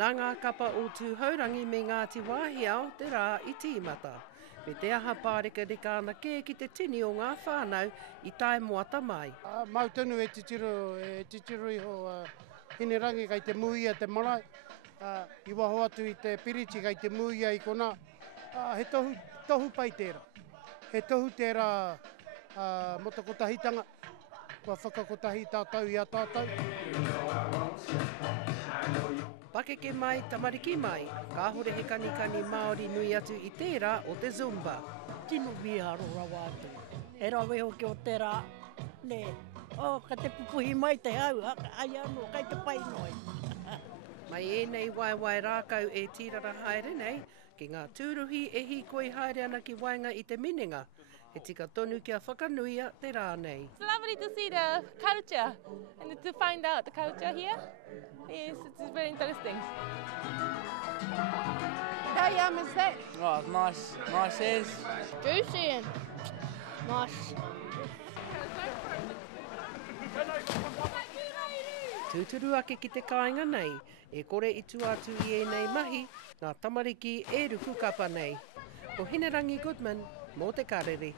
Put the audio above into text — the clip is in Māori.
Nā ngā kapa o tūhaurangi me Ngāti Wāhiao te rā i tīmata. Me te aha pāreka reka ana kē ki te tini o ngā whānau i tae moata mai. Mau tonu e titiru iho hinerangi kai te muia te marae. I waho atu i te piriti kai te muia i kona. He tohu pai tērā. He tohu tērā motakotahitanga. Kua whakakotahi tātou i a tātou. Pakeke mai, tamariki mai. Ka hore he kanikani Māori nui atu i tērā o te Zumba. Tino miharo rawa atu. E rawe hoki o tērā. Ne, ka te pupuhi mai te hau. Ai anō, kai te pai noi. Mai ēnei waiwai rākau e tīrara haere nei, ki ngā tūruhi e hikoi haere ana ki wainga i te minenga. He tika tonu kia whakanuia te rā nei. It's lovely to see the culture and to find out the culture here. Yes, it's very interesting. How yum is that? Oh, it's nice. Nice as. Juicy and nice. Tūturu ake ki te kāinga nei, e kore i tu atu i ēnei mahi, ngā tamariki e ruku kapa nei. Ko Hinerangi Goodman, mō te karere.